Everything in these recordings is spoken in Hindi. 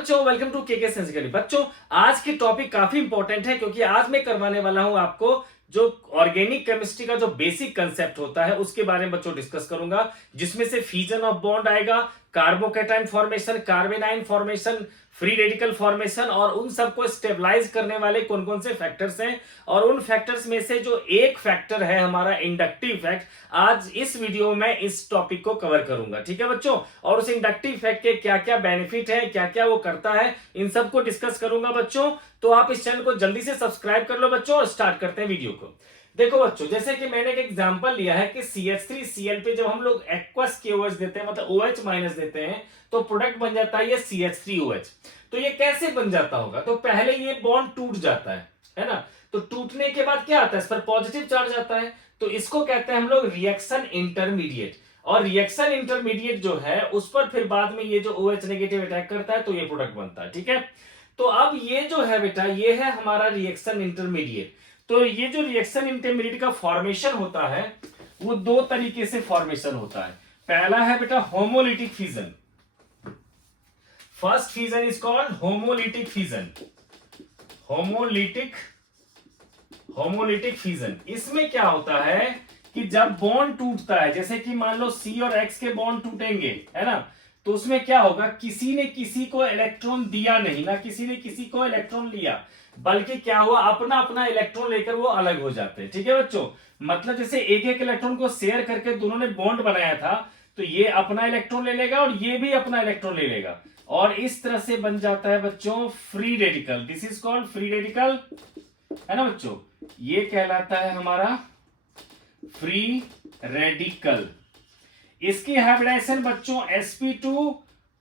बच्चों, वेलकम टू केके सेंसिकली। बच्चों, आज की टॉपिक काफी इंपॉर्टेंट है क्योंकि आज मैं करवाने वाला हूं आपको जो ऑर्गेनिक केमिस्ट्री का जो बेसिक कंसेप्ट होता है उसके बारे में बच्चों डिस्कस करूंगा, जिसमें से फ्यूजन ऑफ बॉन्ड आएगा, carbocation formation, कार्बेनाइन formation, free radical formation और उन सबको स्टेबलाइज करने वाले कौन कौन से फैक्टर्स हैं। और उन फैक्टर्स में से जो एक फैक्टर है हमारा इंडक्टिव फैक्ट, आज इस वीडियो में इस टॉपिक को कवर करूंगा। ठीक है बच्चों, और उस इंडक्टिव फैक्ट के क्या क्या बेनिफिट है, क्या क्या वो करता है, इन सबको डिस्कस करूंगा बच्चों। तो आप इस चैनल को जल्दी से सब्सक्राइब कर लो बच्चों और स्टार्ट करते हैं वीडियो को। देखो बच्चों, जैसे कि मैंने एक एग्जांपल लिया है कि CH3Cl पे जब हम लोग एक्वस KOH देते हैं, मतलब OH माइनस देते हैं, तो प्रोडक्ट बन जाता है ये CH3OH। तो ये कैसे बन जाता होगा? तो पहले ये बॉन्ड टूट जाता है ना। तो टूटने के बाद क्या आता है? इस पर पॉजिटिव चार्ज आता है, तो इसको कहते हैं हम लोग रिएक्शन इंटरमीडिएट। और रिएक्शन इंटरमीडिएट जो है उस पर फिर बाद में ये जो OH नेगेटिव अटैक करता है तो ये प्रोडक्ट बनता है। ठीक है, तो अब ये जो है बेटा, ये है हमारा रिएक्शन इंटरमीडिएट। तो ये जो रिएक्शन इंटरमीडिएट का फॉर्मेशन होता है वो दो तरीके से फॉर्मेशन होता है। पहला है बेटा homolytic fusion. First fusion is called homolytic fusion. Homolytic fusion, इसमें क्या होता है कि जब बॉन्ड टूटता है, जैसे कि मान लो C और X के बॉन्ड टूटेंगे, है ना, तो उसमें क्या होगा, किसी ने किसी को इलेक्ट्रॉन दिया नहीं, ना किसी ने किसी को इलेक्ट्रॉन लिया, बल्कि क्या हुआ, अपना अपना इलेक्ट्रॉन लेकर वो अलग हो जाते हैं। ठीक है बच्चों, मतलब जैसे एक एक इलेक्ट्रॉन को शेयर करके दोनों ने बॉन्ड बनाया था, तो ये अपना इलेक्ट्रॉन ले लेगा और ये भी अपना इलेक्ट्रॉन ले लेगा, और इस तरह से बन जाता है बच्चों free radical. This is called free radical, है ना बच्चों, ये कहलाता है हमारा फ्री रेडिकल। इसकी हाइब्रिडाइजेशन बच्चों sp2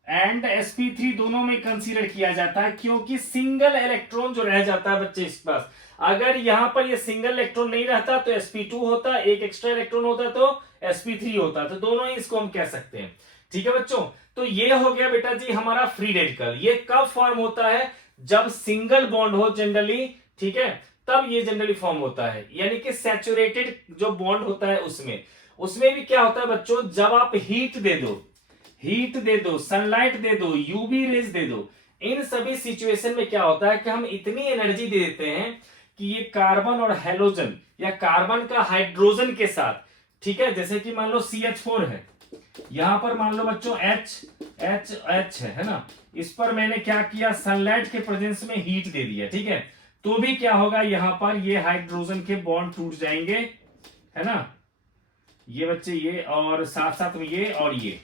एंड sp3 दोनों में कंसीडर किया जाता है, क्योंकि सिंगल इलेक्ट्रॉन जो रह जाता है बच्चे इसके पास, अगर यहां पर ये सिंगल इलेक्ट्रॉन नहीं रहता तो sp2 होता, एक एक्स्ट्रा इलेक्ट्रॉन होता तो sp3 होता, तो दोनों ही इसको हम कह सकते हैं। ठीक है बच्चों, तो ये हो गया बेटा जी हमारा फ्री रेडिकल। ये कब फॉर्म होता है? जब सिंगल बॉन्ड हो जनरली, ठीक है, तब ये जनरली फॉर्म होता है, यानी कि सैचुरेटेड जो बॉन्ड होता है उसमें भी क्या होता है बच्चों, जब आप हीट दे दो, सनलाइट दे दो, यूवी रेज दे दो, इन सभी सिचुएशन में क्या होता है कि हम इतनी एनर्जी दे देते हैं कि ये कार्बन और हेलोजन या कार्बन का हाइड्रोजन के साथ, ठीक है, जैसे कि मान लो CH4 है, यहां पर मान लो बच्चों H है ना, इस पर मैंने क्या किया, सनलाइट के प्रेजेंस में हीट दे दिया, ठीक है, तो भी क्या होगा, यहां पर ये हाइड्रोजन के बॉन्ड टूट जाएंगे, है ना, ये बच्चे ये और साथ साथ में ये और ये।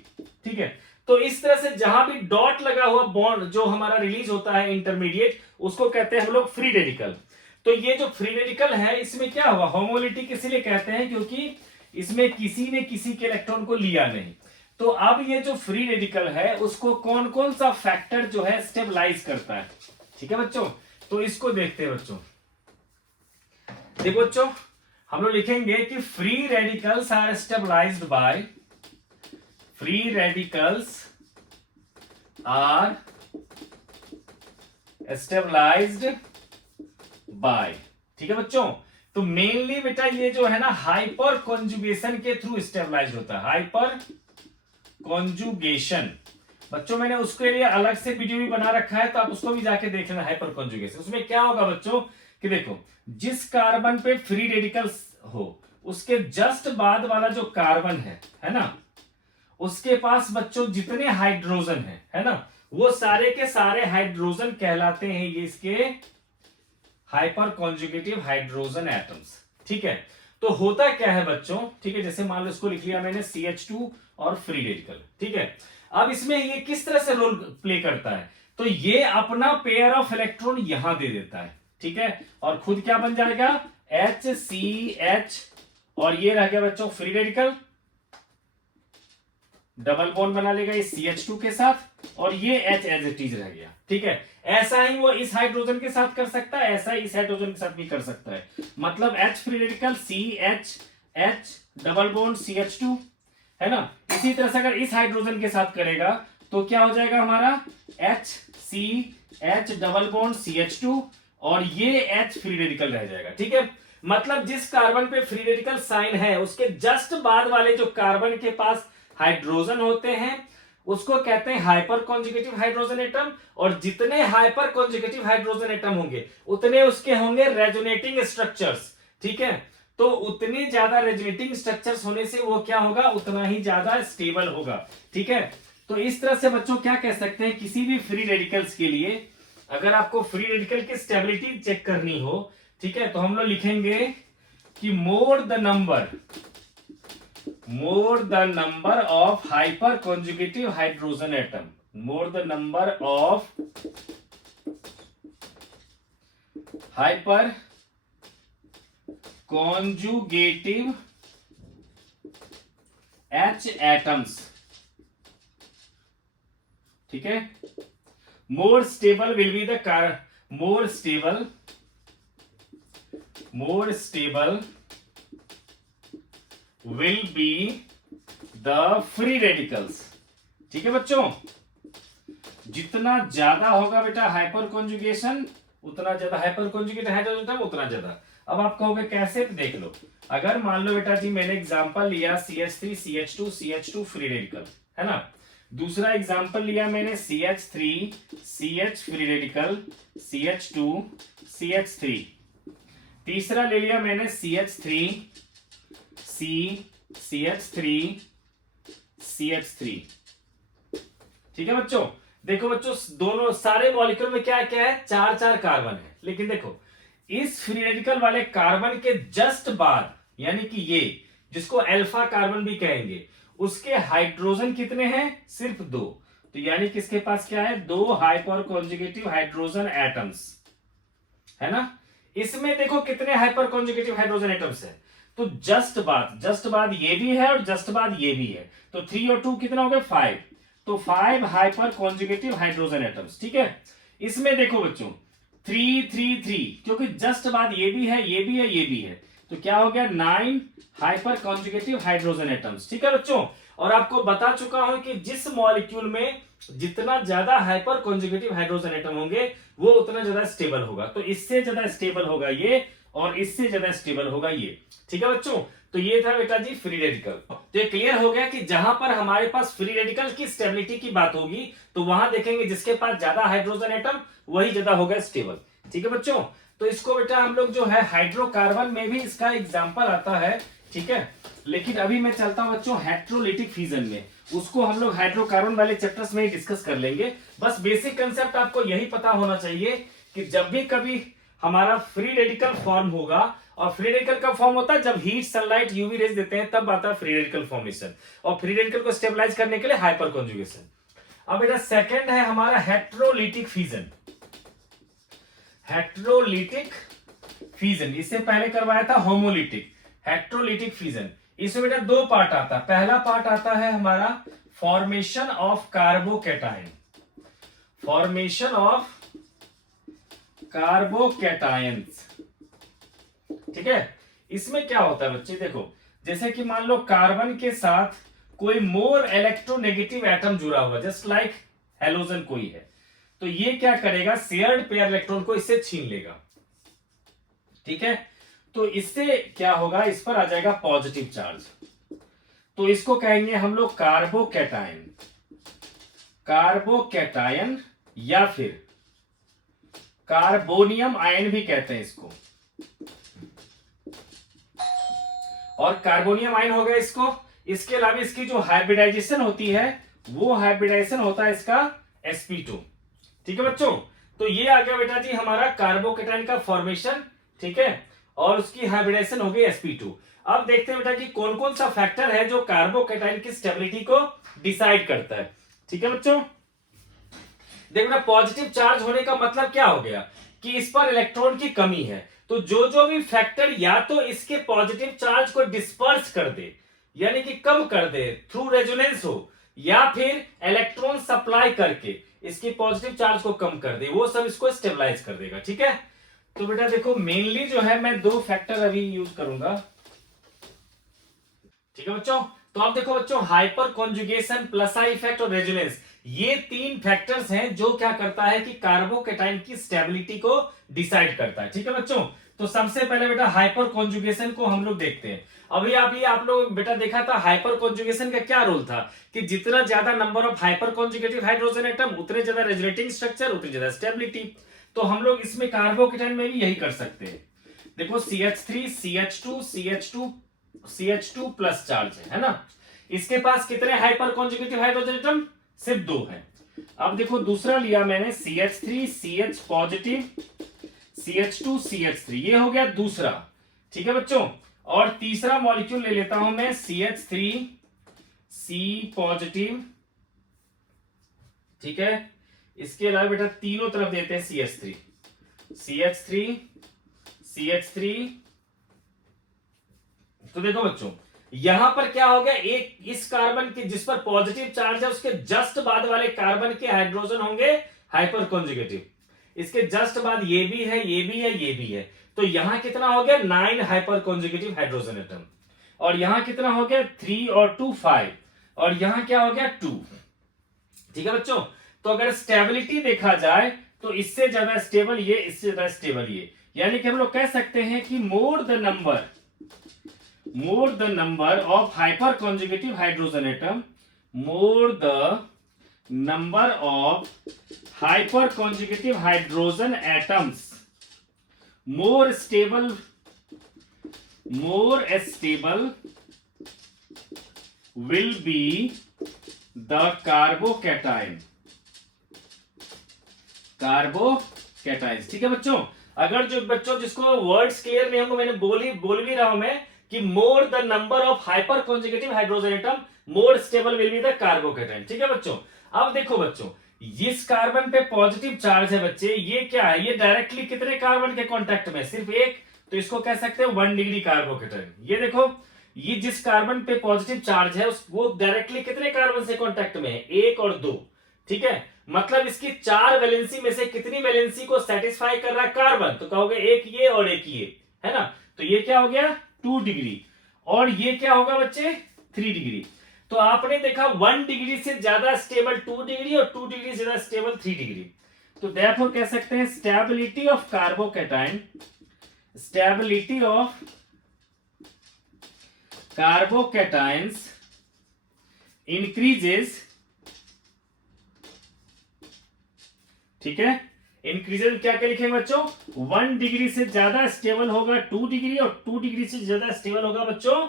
ठीक है, तो इस तरह से जहां भी डॉट लगा हुआ बॉन्ड जो हमारा रिलीज होता है इंटरमीडिएट, उसको कहते हैं हम लोग फ्री रेडिकल। तो ये जो फ्री रेडिकल है इसमें क्या हुआ, होमोलिटिक इसलिए कहते हैं क्योंकि इसमें किसी ने किसी के इलेक्ट्रॉन को लिया नहीं। तो अब ये जो फ्री रेडिकल है उसको कौन कौन सा फैक्टर जो है स्टेबलाइज करता है। ठीक है बच्चों, तो इसको देखते हैं बच्चों। देखो बच्चों, हम लोग लिखेंगे कि free radicals are stabilized by, free radicals are stabilized by. ठीक है बच्चों, तो मेनली बेटा ये जो है ना हाइपर कॉन्जुगेशन के थ्रू स्टेबलाइज होता है। हाइपर कॉन्जुगेशन बच्चों, मैंने उसके लिए अलग से वीडियो भी बना रखा है, तो आप उसको भी जाके देख लेना। हाइपर कॉन्जुगेशन, उसमें क्या होगा बच्चों कि देखो, जिस कार्बन पे फ्री रेडिकल हो उसके जस्ट बाद वाला जो कार्बन है ना, उसके पास बच्चों जितने हाइड्रोजन है ना, वो सारे के सारे हाइड्रोजन कहलाते हैं ये इसके हाइपर कॉन्जुगेटिव हाइड्रोजन एटम्स। ठीक है, तो होता क्या है बच्चों, ठीक है, जैसे मान लो इसको लिख लिया मैंने CH2 और फ्री रेडिकल। ठीक है, अब इसमें ये किस तरह से रोल प्ले करता है, तो ये अपना पेयर ऑफ इलेक्ट्रॉन यहां दे देता है, ठीक है, और खुद क्या बन जाएगा HCH, और ये रह गया बच्चों फ्री रेडिकल, डबल बॉन्ड बना लेगा ये CH2 के साथ, और ये H एज इट इज रह गया। ठीक है, ऐसा ही वो इस हाइड्रोजन के साथ कर सकता है, ऐसा ही इस हाइड्रोजन के साथ भी कर सकता है, मतलब H free radical CH double bond CH2, है ना। इसी तरह से अगर इस हाइड्रोजन के साथ करेगा तो क्या हो जाएगा हमारा HCH डबल बॉन्ड CH2, और ये H फ्री रेडिकल रह जाएगा। ठीक है, मतलब जिस कार्बन पे फ्री रेडिकल साइन है उसके जस्ट बाद वाले जो कार्बन के पास हाइड्रोजन होते हैं, उसको कहते हैं हाइपर कॉन्जुगेटिव हाइड्रोजन एटम। और जितने हाइपर कॉन्जुगेटिव हाइड्रोजन एटम होंगे उतने उसके होंगे रेजोनेटिंग स्ट्रक्चर्स। ठीक है, तो उतने ज्यादा रेजोनेटिंग स्ट्रक्चर्स होने से वो क्या होगा, उतना ही ज्यादा स्टेबल होगा। ठीक है, तो इस तरह से बच्चों क्या कह सकते हैं, किसी भी फ्री रेडिकल्स के लिए अगर आपको फ्री रेडिकल की स्टेबिलिटी चेक करनी हो, ठीक है, तो हम लोग लिखेंगे कि more the number of hyper conjugative hydrogen atom, more the number of hyper conjugative H atoms, ठीक है, more stable will be the more stable will be the free radicals। ठीक है बच्चों, जितना ज्यादा होगा बेटा हाइपर कॉन्जुगेशन, उतना ज्यादा हाइपर कॉन्जुगेट हाइड्रोजन उतना ज्यादा। अब आप कहोगे कैसे, तो देख लो, अगर मान लो बेटा जी मैंने एग्जांपल लिया CH3 CH2 CH2 free radical, है ना, दूसरा एग्जांपल लिया मैंने CH3 CH free radical CH2 CH3, तीसरा ले लिया मैंने CH3 C CH3 CH3। ठीक है बच्चों, देखो बच्चों दोनों सारे मॉलिक्यूल में क्या क्या है, चार चार कार्बन है, लेकिन देखो इस फ्री रेडिकल वाले कार्बन के जस्ट बाद, यानी कि ये जिसको अल्फा कार्बन भी कहेंगे, उसके हाइड्रोजन कितने हैं, सिर्फ 2। तो यानी किसके पास क्या है, 2 हाइपर कॉन्जुगेटिव हाइड्रोजन एटम्स, है ना। इसमें देखो कितने हाइपर कॉन्जुगेटिव हाइड्रोजन एटम्स है, तो जस्ट बाद ये भी है और जस्ट बाद ये भी है, तो 3 और 2 कितना हो गया, 5। तो 5 हाइपर कॉन्जुगेटिव हाइड्रोजन एटम्स। ठीक है, इसमें देखो बच्चों 3 3 3, क्योंकि जस्ट बाद ये भी है ये भी है ये भी है, तो क्या हो गया 9 हाइपर कॉन्जुगेटिव हाइड्रोजन एटम्स। ठीक है बच्चों, और आपको बता चुका हूं कि जिस मॉलिक्यूल में जितना ज्यादा हाइपर कॉन्जुगेटिव हाइड्रोजन एटम होंगे वो उतना ज्यादा स्टेबल होगा। तो इससे ज्यादा स्टेबल होगा ये और इससे ज्यादा स्टेबल होगा ये। ठीक है बच्चों, तो ये था बेटा जी फ्री रेडिकल। तो ये क्लियर हो गया कि जहां पर हमारे पास फ्री रेडिकल की स्टेबिलिटी की बात होगी तो वहां देखेंगे जिसके पास ज्यादा हाइड्रोजन एटम वही ज्यादा होगा स्टेबल। ठीक है बच्चों, तो इसको बेटा हम लोग जो है हाइड्रोकार्बन में भी इसका एग्जांपल आता है। ठीक है, लेकिन अभी मैं चलता हूं बच्चों हेट्रोलिटिक फ्यूजन में, उसको हम लोग हाइड्रोकार्बन वाले चैप्टर्स में ही डिस्कस कर लेंगे। बस बेसिक कंसेप्ट आपको यही पता होना चाहिए कि जब भी कभी हमारा फ्री रेडिकल फॉर्म होगा, और फ्री रेडिकल का फॉर्म होता है जब हीट सनलाइट यूवी रेज देते हैं तब आता है फ्री रेडिकल फॉर्मेशन, और फ्री रेडिकल को स्टेबलाइज करने के लिए हाइपर कॉन्जुगेशन। अब बेटा सेकंड है हमारा हेट्रोलिटिक फ्यूजन। हेट्रोलिटिक फ्यूजन, इससे पहले करवाया था होमोलिटिक। हेट्रोलिटिक फ्यूजन, इसमें बेटा 2 पार्ट आता है। पहला पार्ट आता है हमारा formation of carbocation, formation of carbocations. ठीक है, इसमें क्या होता है बच्चे, देखो जैसे कि मान लो कार्बन के साथ कोई मोर इलेक्ट्रोनेगेटिव एटम जुड़ा हुआ, जस्ट लाइक हेलोजन कोई है, तो ये क्या करेगा, शेयर्ड पेयर इलेक्ट्रॉन को इससे छीन लेगा। ठीक है, तो इससे क्या होगा, इस पर आ जाएगा पॉजिटिव चार्ज, तो इसको कहेंगे हम लोग कार्बोकैटायन, कार्बोकैटायन या फिर कार्बोनियम आयन भी कहते हैं इसको। और कार्बोनियम आयन हो गया इसको। इसके अलावा इसकी जो हाइब्रिडाइजेशन होती है वो हाइब्रिडाइजेशन होता है इसका sp2। ठीक है बच्चों, तो ये आ गया बेटा जी हमारा कार्बोकैटायन का फॉर्मेशन। ठीक है, और उसकी हाइब्रिडाइजेशन हो गई sp2। अब देखते हैं बेटा कि कौन कौन सा फैक्टर है जो कार्बोकैटायन की स्टेबिलिटी को डिसाइड करता है। ठीक है बच्चों, देखो बेटा पॉजिटिव चार्ज होने का मतलब क्या हो गया कि इस पर इलेक्ट्रॉन की कमी है, तो जो जो भी फैक्टर या तो इसके पॉजिटिव चार्ज को डिस्पर्स कर दे, यानी कि कम कर दे थ्रू रेजोनेंस हो, या फिर इलेक्ट्रॉन सप्लाई करके इसके पॉजिटिव चार्ज को कम कर दे, वो सब इसको स्टेबलाइज कर देगा। ठीक है, तो बेटा देखो मेनली जो है मैं 2 फैक्टर अभी यूज करूंगा। ठीक है बच्चों, तो आप देखो बच्चों hyper conjugation, plus I effect और रेजोनेंस, ये तीन फैक्टर्स हैं जो क्या करता है कि कार्बोकैटायन की स्टेबिलिटी को डिसाइड करता है। ठीक है बच्चों, तो सबसे पहले बेटा हाइपर कॉन्जुगेशन को हम लोग देखते हैं। अभी आप लोग बेटा देखा था हाइपर कॉन्जुगेशन का क्या रोल था कि जितना ज्यादा number of hyper conjugative hydrogen atom उतने ज्यादा रेजोनेटिंग स्ट्रक्चर उतनी ज्यादा स्टेबिलिटी। तो हम लोग इसमें कार्बोकैटायन में भी यही कर सकते हैं। देखो CH3 CH2 CH2 CH2 plus charge है ना, इसके पास कितने हाइपर कॉन्जुगेटिव हाइड्रोजन एटम, सिर्फ 2 है। अब देखो दूसरा लिया मैंने CH3 CH positive CH2 CH3, ये हो गया दूसरा। ठीक है बच्चों, और तीसरा मॉलिक्यूल ले लेता हूं मैं CH3 C पॉजिटिव। ठीक है, इसके अलावा बेटा तीनों तरफ देते हैं CH3 CH3 CH3। तो देखो बच्चों यहां पर क्या हो गया, एक इस कार्बन के जिस पर पॉजिटिव चार्ज है उसके जस्ट बाद वाले कार्बन के हाइड्रोजन होंगे हाइपर कॉन्जुगेटिव, इसके जस्ट बाद ये भी है ये भी है ये भी है। तो यहां कितना हो गया 9 हाइपर कॉन्जुगेटिव हाइड्रोजन एटम, और यहां कितना हो गया 3 और 2 5, और यहां क्या हो गया 2। ठीक है बच्चों, तो अगर स्टेबिलिटी देखा जाए तो इससे ज्यादा स्टेबल ये, इससे ज्यादा स्टेबल ये, यानी कि हम लोग कह सकते हैं कि more the number of hyper conjugative hydrogen atom, more the number of hyper conjugative hydrogen atoms, more stable will be the carbocation। ठीक है बच्चों, अगर जो बच्चों जिसको वर्ड्स क्लियर नहीं होंगे, मैंने बोल भी रहा हूं मैं कि more the number of hyper conjugative hydrogen atom more stable will be the carbocation. ठीक है बच्चों, अब देखो बच्चों इस कार्बन पे पॉजिटिव चार्ज है बच्चे, ये क्या है, ये डायरेक्टली कितने कार्बन के कांटेक्ट में, सिर्फ एक, तो इसको कह सकते हैं 1 डिग्री कार्बोकैटायन। ये देखो ये जिस कार्बन पे पॉजिटिव चार्ज है वो डायरेक्टली कितने कार्बन से कांटेक्ट में है, 1 और 2। ठीक है, मतलब इसकी 4 वैलेंसी में से कितनी वैलेंसी को सेटिस्फाई कर रहा है कार्बन, तो कहोगे एक ये और एक ये, है ना। तो ये क्या हो गया 2 डिग्री, और ये क्या होगा बच्चे 3 डिग्री। तो आपने देखा 1 डिग्री से ज्यादा स्टेबल 2 डिग्री और 2 डिग्री से ज्यादा स्टेबल 3 डिग्री। तो देयरफॉर कह सकते हैं stability of carbocation, stability of carbocations increases. ठीक है, इंक्रीजेस क्या क्या लिखेंगे बच्चों, 1 डिग्री से ज्यादा स्टेबल होगा 2 डिग्री, और 2 डिग्री से ज्यादा स्टेबल होगा बच्चों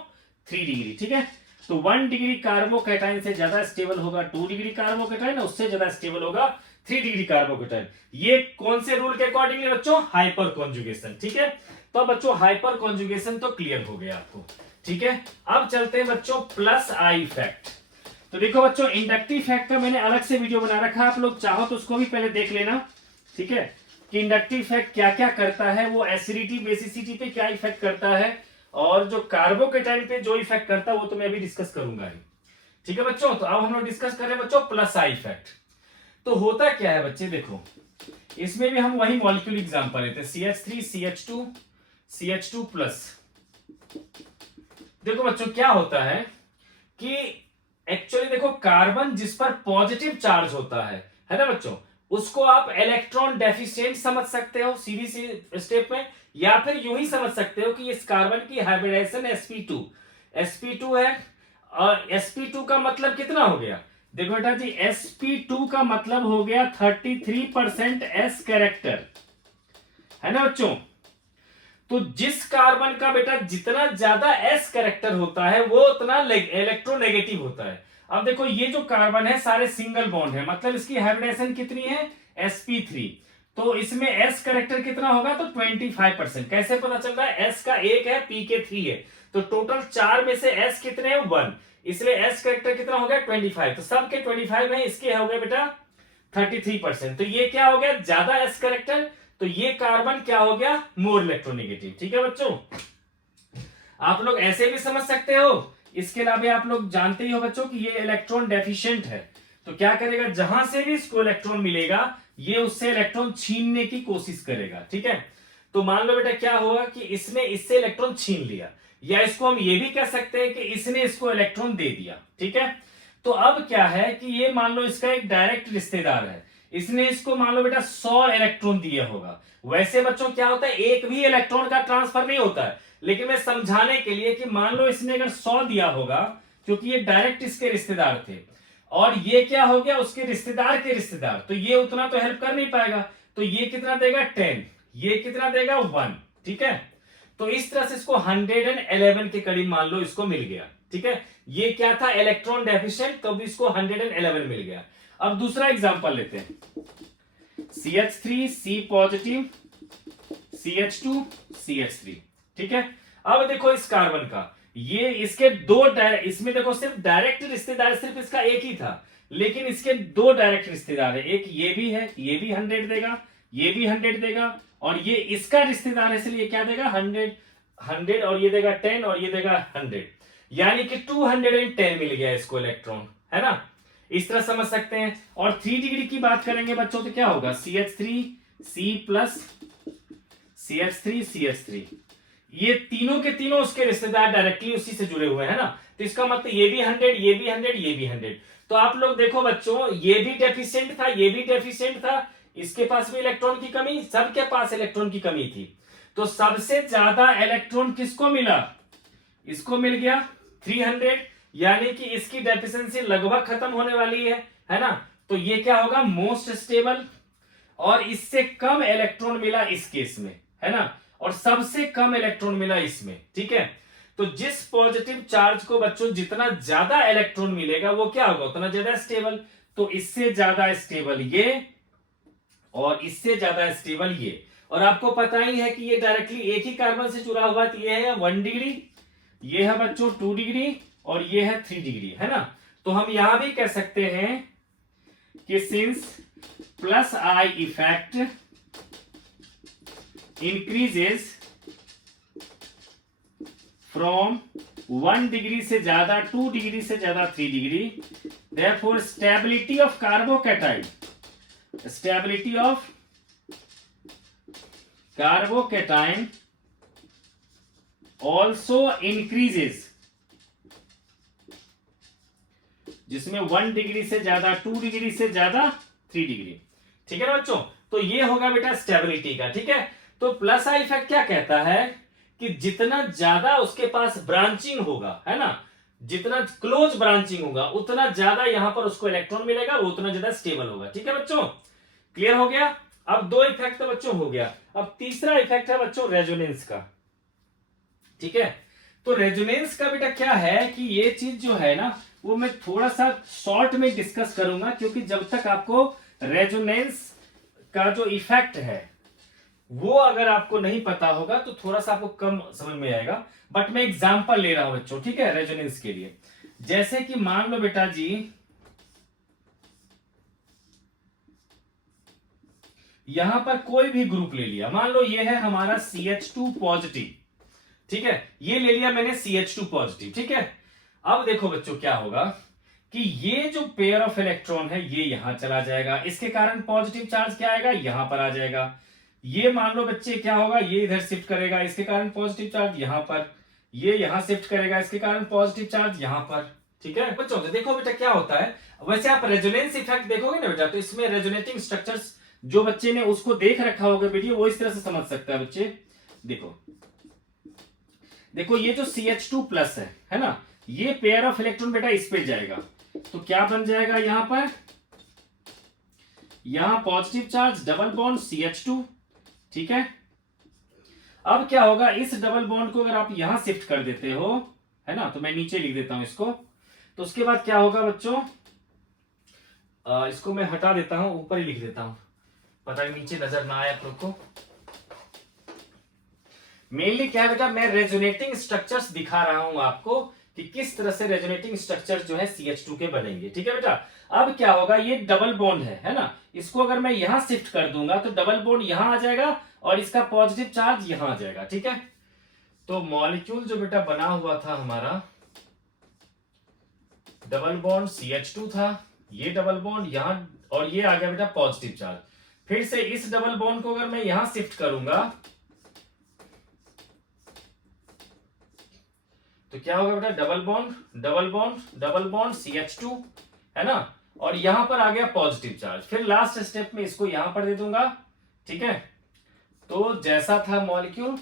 3 डिग्री। ठीक है, तो 1 डिग्री कार्बोकैटायन से ज्यादा स्टेबल होगा 2 डिग्री कार्बोकैटायन, उससे ज्यादा स्टेबल होगा 3 डिग्री कार्बोकैटायन। ये कौन से रूल के अकॉर्डिंगली बच्चों, हाइपर कॉन्जुगेशन। ठीक है, तो बच्चों हाइपर कॉन्जुगेशन तो क्लियर हो गया आपको। ठीक है, अब चलते हैं बच्चों प्लस आई इफेक्ट। तो देखो बच्चों इंडक्टिव इफेक्ट का मैंने अलग से वीडियो बना रखा है, आप लोग चाहो तो उसको भी पहले देख लेना। ठीक है, कि इंडक्टिव इफेक्ट क्या क्या करता है, वो एसिडिटी बेसिसिटी पे क्या इफेक्ट करता है, और जो कार्बोकैटायन पे जो इफेक्ट करता है वो तो मैं अभी डिस्कस करूंगा ही। ठीक है बच्चों, तो अब हम लोग डिस्कस कर रहे हैं बच्चों प्लस आई इफेक्ट। तो होता क्या है बच्चे, देखो इसमें भी हम वही मॉलिक्यूल एग्जांपल लेते हैं CH3 CH2 CH2 प्लस। देखो बच्चों क्या होता है कि एक्चुअली देखो कार्बन जिस पर पॉजिटिव चार्ज होता है ना बच्चों, उसको आप इलेक्ट्रॉन डेफिशिएंट समझ सकते हो सीधी सी स्टेप में, या फिर यूं ही समझ सकते हो कि इस कार्बन की हाइब्रिडाइजेशन sp2 है, और sp2 का मतलब कितना हो गया, देखो बेटा जी sp2 का मतलब हो गया 33% s कैरेक्टर, है ना बच्चों। तो जिस कार्बन का बेटा जितना ज्यादा s कैरेक्टर होता है वो उतना इलेक्ट्रोनेगेटिव होता है। अब देखो ये जो कार्बन है सारे सिंगल बॉन्ड है, मतलब इसकी हाइब्रिडाइजेशन कितनी है sp3, तो इसमें s कैरेक्टर कितना होगा, तो 25%। कैसे पता चल रहा है, s का 1 है p के 3 है, तो टोटल 4 में से s कितने हैं 1, इसलिए s कैरेक्टर कितना हो गया 25, तो सब के 25 में इसके हो गया बेटा 33%। तो ये क्या हो गया ज्यादा s कैरेक्टर, तो ये कार्बन क्या हो गया मोर इलेक्ट्रोनेगेटिव। ठीक है बच्चों, आप लोग ऐसे भी समझ सकते हो। इसके अलावा आप लोग जानते ही हो बच्चों कि ये इलेक्ट्रॉन डेफिशिएंट है, तो क्या करेगा जहां से भी इसको इलेक्ट्रॉन मिलेगा ये उससे इलेक्ट्रॉन छीनने की कोशिश करेगा। ठीक है, तो मान लो बेटा क्या होगा कि इसने इससे इलेक्ट्रॉन छीन लिया, या इसको हम ये भी कह सकते हैं कि इसने इसको इलेक्ट्रॉन दे दिया। ठीक है, तो अब क्या है कि ये मान लो इसका एक डायरेक्ट रिश्तेदार है, इसने इसको मान लो बेटा 100 इलेक्ट्रॉन दिया होगा। वैसे बच्चों क्या होता है, एक भी इलेक्ट्रॉन का ट्रांसफर नहीं होता है, लेकिन मैं समझाने के लिए कि मान लो इसने अगर 100 दिया होगा, क्योंकि ये डायरेक्ट इसके रिश्तेदार थे, और ये क्या हो गया उसके रिश्तेदार के रिश्तेदार, तो ये उतना तो हेल्प कर नहीं पाएगा, तो ये कितना देगा 10, ये कितना देगा 1, ठीक है। तो इस तरह से इसको 111 के करीब मान लो इसको मिल गया, ठीक है। ये क्या था, इलेक्ट्रॉन डेफिशिएंट, तो भी इसको 111 मिल गया। अब दूसरा एग्जांपल लेते हैं, CH3 C positive CH2 CH3, ठीक है। अब देखो इस कार्बन का, ये इसके इसमें देखो सिर्फ डायरेक्ट रिश्तेदार सिर्फ इसका एक ही था, लेकिन इसके दो डायरेक्ट रिश्तेदार है, एक ये भी है, ये भी 100 देगा, ये भी 100 देगा, और ये इसका रिश्तेदार है इसलिए क्या देगा 100 और ये देगा 10 और ये देगा 100, यानी कि 210 मिल गया इसको इलेक्ट्रॉन, है ना। इस तरह समझ सकते हैं। और 3 डिग्री की बात करेंगे बच्चों तो क्या होगा, CH3 C plus CH3 CH3, ये तीनों के तीनों उसके रिश्तेदार डायरेक्टली उसी से जुड़े हुए हैं ना, तो इसका मतलब ये भी 100, ये भी 100, ये भी 100। तो आप लोग देखो बच्चों, ये भी डेफिशिएंट था, ये भी डेफिशिएंट था, इसके पास भी इलेक्ट्रॉन की कमी, सबके पास इलेक्ट्रॉन की कमी थी। तो सबसे ज्यादा इलेक्ट्रॉन किसको मिला, इसको मिल गया 300, यानी कि इसकी डेफिशिएंसी लगभग खत्म होने वाली है ना। तो ये क्या होगा, मोस्ट स्टेबल, और इससे कम इलेक्ट्रॉन मिला इस केस में, है ना, और सबसे कम इलेक्ट्रॉन मिला इसमें, ठीक है। तो जिस पॉजिटिव चार्ज को बच्चों जितना ज्यादा इलेक्ट्रॉन मिलेगा वो क्या होगा, उतना ज्यादा स्टेबल। तो इससे ज्यादा स्टेबल ये, और इससे ज्यादा स्टेबल ये, और आपको पता ही है कि ये डायरेक्टली एक ही कार्बन से जुड़ा हुआ, तो ये है 1 डिग्री, ये है बच्चों 2 डिग्री, और ये है 3 डिग्री, है ना। तो हम यहां भी कह सकते हैं कि since plus I effect increases from 1 degree से ज्यादा 2 डिग्री से ज्यादा 3 degree, therefore stability of carbocation, stability of carbocation also increases, जिसमें 1 डिग्री से ज्यादा 2 डिग्री से ज्यादा 3 डिग्री, ठीक है ना बच्चों। तो ये होगा बेटा स्टेबिलिटी का, ठीक है। तो प्लस आई इफेक्ट क्या कहता है कि जितना ज्यादा उसके पास ब्रांचिंग होगा, है ना, जितना क्लोज ब्रांचिंग होगा उतना ज्यादा यहां पर उसको इलेक्ट्रॉन मिलेगा, वो उतना ज्यादा स्टेबल होगा, ठीक है बच्चों। क्लियर हो गया। अब 2 इफेक्ट तो बच्चों हो गया, अब तीसरा इफेक्ट है बच्चों रेजोनेंस का, ठीक है। तो रेजोनेंस का बेटा क्या है कि ये चीज जो है ना वो मैं थोड़ा सा शॉर्ट में डिस्कस करूंगा, क्योंकि जब तक आपको रेजोनेंस का जो इफेक्ट है वो अगर आपको नहीं पता होगा तो थोड़ा सा आपको कम समझ में आएगा। बट मैं एग्जांपल ले रहा हूं बच्चों, ठीक है, रेजोनेंस के लिए। जैसे कि मान लो बेटा जी, यहां पर कोई भी ग्रुप ले लिया, मान लो ये है हमारा CH2 पॉजिटिव, ठीक है, ये ले लिया मैंने CH2 पॉजिटिव, ठीक है। अब देखो बच्चों क्या होगा कि ये जो पेयर ऑफ इलेक्ट्रॉन है ये यहां चला जाएगा, इसके कारण पॉजिटिव चार्ज क्या आएगा, यहां पर आ जाएगा। ये मान लो बच्चे क्या होगा, ये इधर शिफ्ट करेगा, इसके कारण पॉजिटिव चार्ज यहां पर, ये यहां शिफ्ट करेगा, इसके कारण पॉजिटिव चार्ज यहां पर, ठीक है बच्चों। तो देखो बेटा क्या होता है, वैसे आप रेजोनेंस इफेक्ट देखोगे ना बेटा, तो इसमें रेजोनेटिंग स्ट्रक्चर्स जो बच्चे ने उसको देख रखा होगा वीडियो, वो इस तरह से समझ सकता है बच्चे। देखो देखो ये जो CH2 प्लस है ना, ये पेयर ऑफ इलेक्ट्रॉन बेटा इस पे जाएगा, तो क्या बन जाएगा यहां पर, यहां positive charge double bond CH2, ठीक है। अब क्या होगा, इस डबल बॉन्ड को अगर आप यहां शिफ्ट कर देते हो, है ना, तो मैं नीचे लिख देता हूं इसको, तो उसके बाद क्या होगा बच्चों, इसको मैं हटा देता हूं, ऊपर ही लिख देता हूं, पता नहीं नीचे नजर ना आए आप लोग को। मेनली क्या है बेटा, मैं रेजोनेटिंग स्ट्रक्चर्स दिखा रहा हूं आपको कि किस तरह से रेजोनेटिंग स्ट्रक्चर जो है CH2 के बनेंगे, ठीक है बेटा। अब क्या होगा, ये डबल बॉन्ड है ना, इसको अगर मैं यहां शिफ्ट कर दूंगा तो डबल बॉन्ड यहां आ जाएगा और इसका पॉजिटिव चार्ज यहां आ जाएगा, ठीक है। तो मॉलिक्यूल जो बेटा बना हुआ था हमारा, डबल बॉन्ड CH2 था, ये डबल बॉन्ड यहां, और ये आ गया बेटा पॉजिटिव चार्ज। फिर से इस डबल बॉन्ड को अगर मैं यहां शिफ्ट करूंगा तो क्या होगा बेटा, double bond double bond double bond CH2, है ना, और यहां पर आ गया पॉजिटिव चार्ज। फिर लास्ट स्टेप में इसको यहां पर दे दूंगा, ठीक है। तो जैसा था मॉलिक्यूल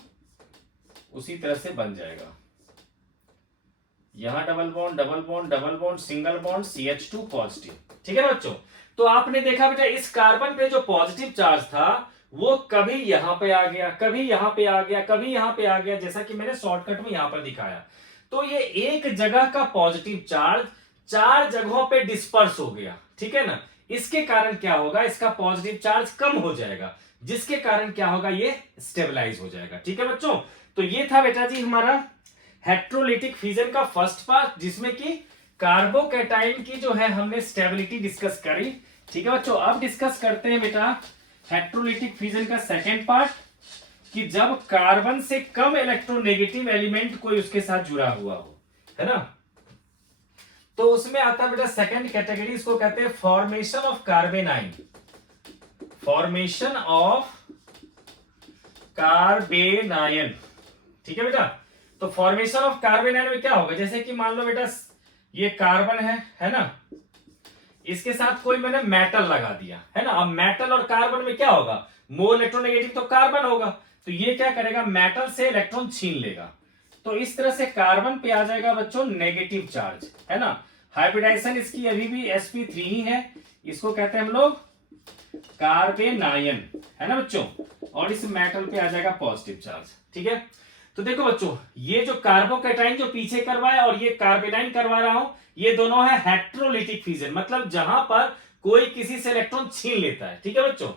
उसी तरह से बन जाएगा। यहां double bond double bond double bond single bond CH2 positive, ठीक है बच्चों। तो आपने देखा बेटा इस कार्बन पे जो पॉजिटिव चार्ज था वो कभी यहां पे आ गया, कभी यहां पे आ गया, कभी यहां पे आ गया, जैसा कि मैंने शॉर्टकट में यहां पर दिखाया। तो ये एक जगह का पॉजिटिव चार्ज 4 जगहों पे डिस्पर्स हो गया, ठीक है ना। इसके कारण क्या होगा, इसका पॉजिटिव चार्ज कम हो जाएगा, जिसके कारण क्या होगा, ये स्टेबलाइज हो जाएगा, ठीक है बच्चों। तो ये था बेटा जी हमारा हेट्रोलिटिक फिजन का फर्स्ट पार्ट, जिसमें कि कार्बोकैटायन की जो है हमने स्टेबिलिटी डिस्कस करी, ठीक है बच्चों। अब डिस्कस करते हैं बेटा हेट्रोलिटिक फिजन का सेकेंड पार्ट, कि जब कार्बन से कम इलेक्ट्रोनेगेटिव एलिमेंट कोई उसके साथ जुड़ा हुआ हो, है ना। तो उसमें आता बेटा सेकेंड कैटेगरी, इसको कहते हैं formation of carbanion, formation of carbanion, ठीक है बेटा। तो फॉर्मेशन ऑफ कार्बेनायन में क्या होगा, जैसे कि मान लो बेटा ये कार्बन है ना, इसके साथ कोई मैंने मेटल लगा दिया, है ना। अब मेटल और कार्बन में क्या होगा, मोर इलेक्ट्रोनेगेटिव तो कार्बन होगा, तो ये क्या करेगा, मेटल से इलेक्ट्रॉन छीन लेगा। तो इस तरह से कार्बन पे आ जाएगा बच्चों नेगेटिव चार्ज, है ना। हाइब्रिडाइजेशन इसकी अभी भी sp3 ही है, इसको कहते हैं हम लोग कार्बेनायन, है ना बच्चों। और इस मेटल पे आ जाएगा पॉजिटिव चार्ज, ठीक है। तो देखो बच्चों ये जो कार्बोकैटायन जो पीछे करवाया और ये कार्बेनाइन करवा रहा हूं, ये दोनों है हेट्रोलिटिक फिजन, मतलब जहां पर कोई किसी से इलेक्ट्रॉन छीन लेता है, ठीक है बच्चों।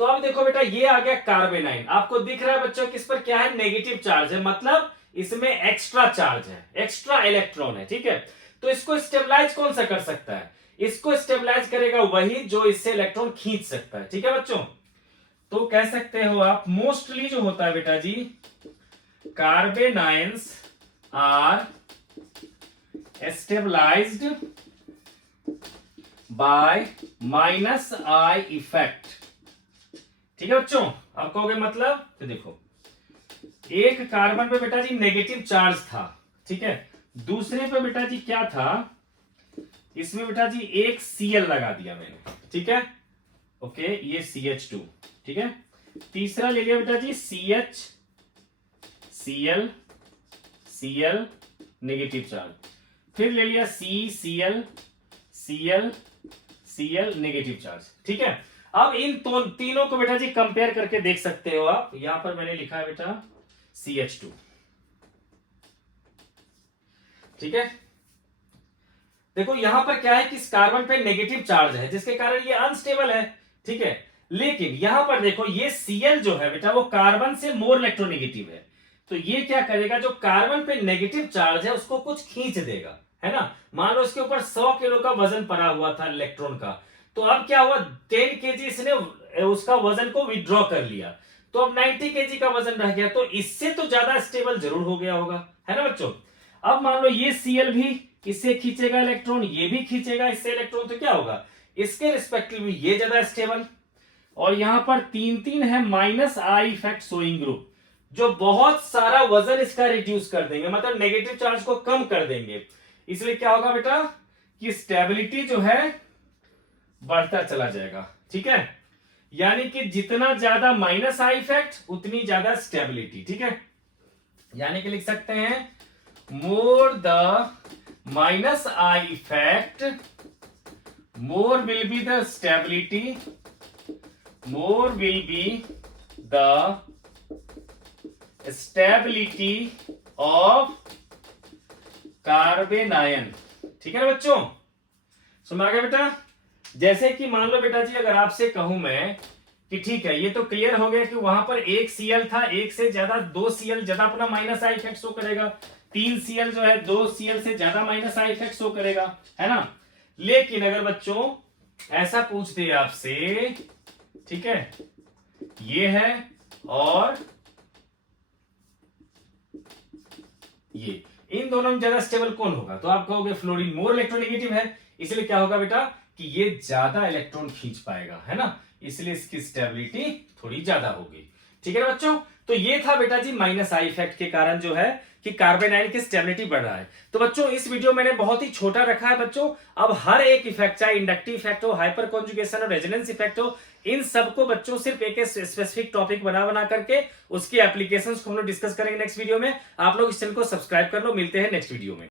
तो अब देखो बेटा ये आ गया कार्बेनाइन, आपको दिख रहा है बच्चों किस पर क्या है, नेगेटिव चार्ज है, मतलब इसमें एक्स्ट्रा चार्ज है, एक्स्ट्रा इलेक्ट्रॉन है, ठीक है। तो इसको स्टेबलाइज कौन सा कर सकता है, इसको स्टेबलाइज करेगा वही जो इससे इलेक्ट्रॉन खींच सकता है, ठीक है बच्चों। तो कह सकते हो आप मोस्टली जो होता है बेटा जी, carbanions are stabilized by minus I effect, ठीक है बच्चों। आप कहोगे मतलब, तो देखो एक कार्बन पे बेटा जी नेगेटिव चार्ज था, ठीक है, दूसरे पे बेटा जी क्या था, इसमें बेटा जी एक Cl लगा दिया मैंने, ठीक है, ओके, ये CH2, ठीक है। तीसरा ले लिया बेटा जी CH Cl Cl negative charge, फिर ले लिया CCl Cl Cl negative charge, ठीक है। अब इन तीनों को बेटा जी कंपेयर करके देख सकते हो आप, यहां पर मैंने लिखा है बेटा CH2, ठीक है। देखो यहां पर क्या है कि इस कार्बन पे नेगेटिव चार्ज है, जिसके कारण ये अनस्टेबल है, ठीक है। लेकिन यहां पर देखो ये Cl जो है बेटा वो कार्बन से मोर इलेक्ट्रोनेगेटिव है, तो ये क्या करेगा, जो कार्बन पे नेगेटिव चार्ज है उसको कुछ खींच देगा, है ना। मान लो इसके ऊपर 100 किलो का वजन पड़ा हुआ था इलेक्ट्रॉन का, तो अब क्या हुआ 10 केजी इसने उसका वजन को विड्रॉ कर लिया, तो अब 90 केजी का वजन रह गया, तो इससे तो ज्यादा स्टेबल जरूर हो गया होगा, है ना बच्चों। अब मान लो ये Cl भी इससे खींचेगा इलेक्ट्रॉन, ये भी खींचेगा इससे इलेक्ट्रॉन, तो क्या होगा, इसके रिस्पेक्टिव ये ज्यादा स्टेबल। और यहां पर 3 है minus I effect showing group, जो बहुत सारा वजन इसका रिड्यूस कर देंगे, मतलब नेगेटिव चार्ज को कम कर देंगे। इसलिए क्या होगा बेटा कि स्टेबिलिटी जो है बढ़ता चला जाएगा, ठीक है। यानी कि जितना ज्यादा माइनस आई इफेक्ट उतनी ज्यादा स्टेबिलिटी, ठीक है। यानी कि लिख सकते हैं more the minus I effect more will be the stability, more will be the stability of carbanion, ठीक है ना बच्चों। समझ आ गया बेटा। जैसे कि मान लो बेटा जी अगर आपसे कहूं मैं कि ठीक है ये तो क्लियर हो गया कि वहां पर एक Cl था, एक से ज्यादा 2 Cl ज्यादा अपना माइनस आई इफेक्ट शो करेगा, 3 Cl जो है 2 Cl से ज्यादा माइनस आई इफेक्ट शो करेगा, है ना। लेकिन अगर बच्चों ऐसा पूछ दे आपसे, ठीक है, ये है और ये, इन दोनों में ज्यादा स्टेबल कौन होगा, तो आप कहोगे फ्लोरीन मोर इलेक्ट्रोनेगेटिव है, इसलिए क्या होगा बेटा कि ये ज्यादा इलेक्ट्रॉन खींच पाएगा, है ना, इसलिए इसकी स्टेबिलिटी थोड़ी ज्यादा होगी, ठीक है ना बच्चों। तो ये था बेटा जी माइनस आई इफेक्ट के कारण जो है कि कार्बन आयन की स्टेबिलिटी बढ़ रहा है। तो बच्चों इस वीडियो मैंने बहुत ही छोटा रखा है बच्चों। अब हर एक इफेक्ट, चाहे इंडक्टिव इफेक्ट हो, हाइपर कॉन्जुगेशन और रेजोनेंस इफेक्ट हो, इन सबको बच्चों सिर्फ एक स्पेसिफिक टॉपिक बना करके उसकी एप्लीकेशंस को हम लोग डिस्कस करेंगे नेक्स्ट वीडियो में। आप लोग इस चैनल को सब्सक्राइब कर लो। मिलते हैं नेक्स्ट वीडियो में।